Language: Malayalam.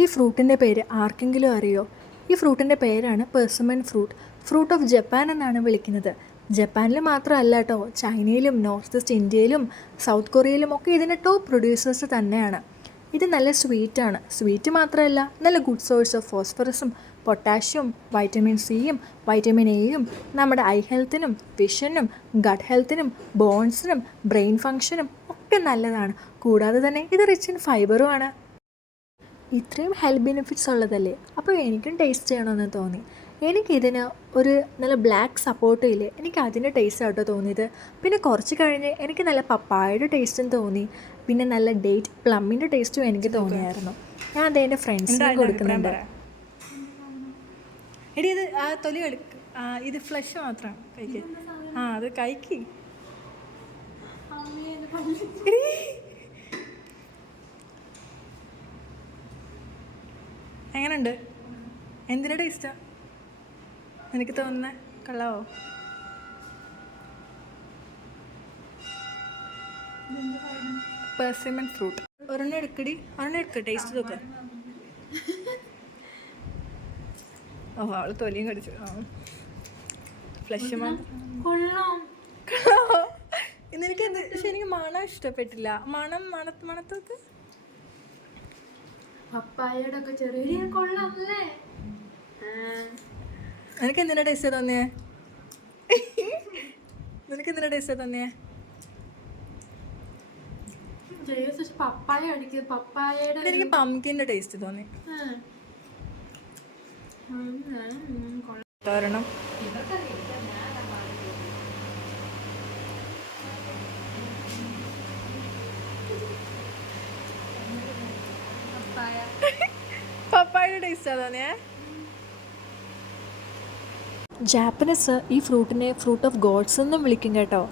ഈ ഫ്രൂട്ടിൻ്റെ പേര് ആർക്കെങ്കിലും അറിയോ? ഈ ഫ്രൂട്ടിൻ്റെ പേരാണ് പെർസിമൺ ഫ്രൂട്ട്. ഫ്രൂട്ട് ഓഫ് ജപ്പാൻ എന്നാണ് വിളിക്കുന്നത്. ജപ്പാനിൽ മാത്രമല്ല കേട്ടോ, ചൈനയിലും നോർത്ത് ഈസ്റ്റ് ഇന്ത്യയിലും സൗത്ത് കൊറിയയിലും ഒക്കെ ഇതിൻ്റെ ടോപ്പ് പ്രൊഡ്യൂസേഴ്സ് തന്നെയാണ്. ഇത് നല്ല സ്വീറ്റാണ്. സ്വീറ്റ് മാത്രമല്ല, നല്ല ഗുഡ് സോഴ്സ് ഓഫ് ഫോസ്ഫറസും പൊട്ടാഷ്യം, വൈറ്റമിൻ സിയും വൈറ്റമിൻ എയും നമ്മുടെ ഐ ഹെൽത്തിനും വിഷനും ഗട്ട് ഹെൽത്തിനും ബോൺസിനും ബ്രെയിൻ ഫങ്ഷനും ഒക്കെ നല്ലതാണ്. കൂടാതെ തന്നെ ഇത് റിച്ച് ഇൻ ഫൈബറുമാണ്. ഇത്രയും ഹെൽത്ത് ബെനിഫിറ്റ്സ് ഉള്ളതല്ലേ, അപ്പോൾ എനിക്കും ടേസ്റ്റ് ചെയ്യണമെന്ന് തോന്നി. എനിക്കിതിന് ഒരു നല്ല ബ്ലാക്ക് സപ്പോർട്ടില്ലേ, എനിക്ക് അതിൻ്റെ ടേസ്റ്റ് ആട്ടോ തോന്നിയത്. പിന്നെ കുറച്ച് കഴിഞ്ഞ് എനിക്ക് നല്ല പപ്പായയുടെ ടേസ്റ്റും തോന്നി. പിന്നെ നല്ല ഡേറ്റ് പ്ലമ്മിൻ്റെ ടേസ്റ്റും എനിക്ക് തോന്നിയായിരുന്നു. ഞാൻ അത് എൻ്റെ ഫ്രണ്ട്സിന് കൊടുക്കുന്നുണ്ട്. എടി ഇത് ആ തൊലി എടുക്ക്, ഇത് ഫ്ലഷ് മാത്രം കഴിക്ക്. അത് കഴിക്ക്. എങ്ങനെയുണ്ട്? എന്തിൻ്റെ ടേസ്റ്റാ എനിക്ക് തോന്നുന്നത്? കള്ളാവോ? പെർസിമൺ ഫ്രൂട്ട് ഒരെണ്ണം എടുക്കടി, ഒരെണ്ണം എടുക്ക, ടേസ്റ്റ് നോക്ക. ഓ, അവള് തൊലിയും കടിച്ചു. ഫ്ലഷ് ഇന്നെനിക്ക് എന്ത്, പക്ഷെ എനിക്ക് മണം ഇഷ്ടപ്പെട്ടില്ല. മണത്തൊക്കെ പപ്പായയുടെ ഒക്കെ ചെറിയ കൊള്ളാമല്ലേ? നിനക്ക് എന്തിനാ ടേസ്റ്റ് തോന്നിയേ? നിനക്ക് എന്തിനാ ടേസ്റ്റ് തോന്നിയേ? പപ്പായ അടിക്കുക. പപ്പായയുടെ എനിക്ക് പംകിൻ്റെ ടേസ്റ്റ് തോന്നി. തോരണം പപ്പായയുടെ ടേസ്റ്റാ തോന്നിയേ. ജാപ്പനീസ് ഈ ഫ്രൂട്ടിനെ ഫ്രൂട്ട് ഓഫ് ഗോഡ്സ് എന്നും വിളിക്കും കേട്ടോ.